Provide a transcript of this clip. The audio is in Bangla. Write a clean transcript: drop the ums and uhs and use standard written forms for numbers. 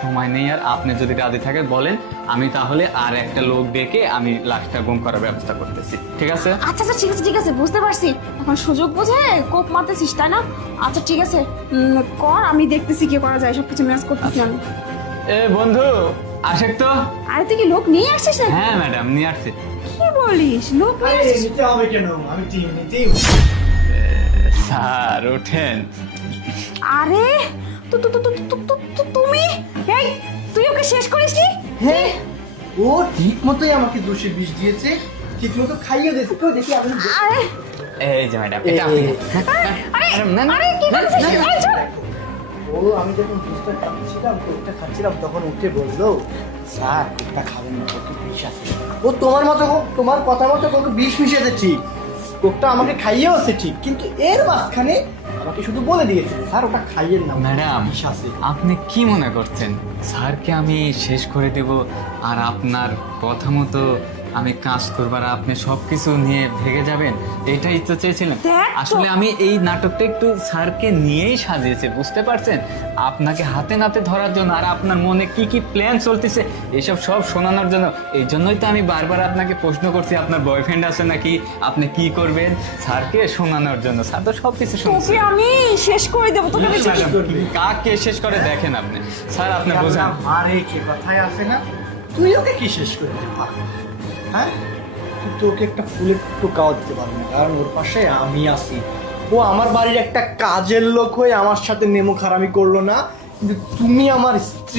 সময় নেই আর আপনি যদি রাজি থাকেন বলেন, আমি তাহলে আর একটা লোক ডেকে আমি লাশটা গুম করার ব্যবস্থা করতেছি, ঠিক আছে? আচ্ছা আচ্ছা ঠিক আছে ঠিক আছে, বুঝতে পারছি। এখন সুযোগ বুঝে কোপ মারতেছিস তাই না? আচ্ছা ঠিক আছে, কর, আমি দেখতেছি কি করা যায়, সবকিছু ম্যানেজ করতেছি আমি। এ বন্ধু, আশেক তো। আরে তুই কি লোক নিয়ে আসছিস নাকি? হ্যাঁ ম্যাডাম, নিয়ে আসছি। কি বলিস, লোক নিয়ে আরে আসছিস? নিতে হবে কেন, আমি টিম নিতেই হবে। স্যার ওঠেন। আরে তুমি, এই তুই ওকে শেষ করিসনি? হ্যাঁ, ও ঠিক মতোই আমাকে দোষে বিষ দিয়েছে, ঠিক মতো খাইয়ে দিয়েছে। তো দেখি আমি আরে এই যে ম্যাডাম, এটা আপনি। আরে না, না, আরে কি করছিস? এই চুপ। ও আমি যখন বিষটা খাচ্ছিলাম, কোকটা খাচ্ছিলাম, তখন উঠে বললো, স্যার কোকটা খাবেন না, কোকে বিষ আছে। ও তোমার মতো তোমার কথা মতো কোকে বিষ মিশিয়েছে ঠিক, কোকটা আমাকে খাইয়েও আছে ঠিক, কিন্তু এর মাঝখানে আমাকে শুধু বলে দিয়েছে, স্যার ওটা খাইয়েন না, ম্যাডাম, বিষ আছে। আপনি কি মনে করছেন স্যারকে আমি শেষ করে দেব আর আপনার কথা মতো আমি কাজ করব আর আপনি সবকিছু নিয়ে ভেগে যাবেন? এটাই তো চেয়েছিলেন। দেখ তো। আসলে আমি এই নাটকটা একটু স্যারকে নিয়েই সাজিয়েছি, বুঝতে পারছেন? আপনাকে হাতে নাতে ধরার জন্য আর আপনার মনে কি কি প্ল্যান চলতেছে এসব সব শোনানোর জন্য। এই জন্যই তো আমি বারবার আপনাকে প্রশ্ন করছি আপনার বয়ফ্রেন্ড আছে নাকি, আপনি কি করবেন, স্যারকে শোনানোর জন্য। স্যার তো সবকিছু শুনছে। তোকে আমি শেষ করে দেবো, তোকে আমি ম্যাডাম, কাকে শেষ করে দেখেন আপনি? স্যার আপনি বোঝেন। আরে কে কথায় আছে না, তুই ওকে কি শেষ করে দিতে পারবি? হ্যাঁ, তুই তো ওকে একটা ফুলের টোকাও দিতে পারবি না, কারণ ওর পাশে আমি আছি। ও আমার বাড়ির একটা কাজের লোক হয়ে আমার সাথে নেমো খারামি করলো না, কিন্তু তুমি আমার স্ত্রী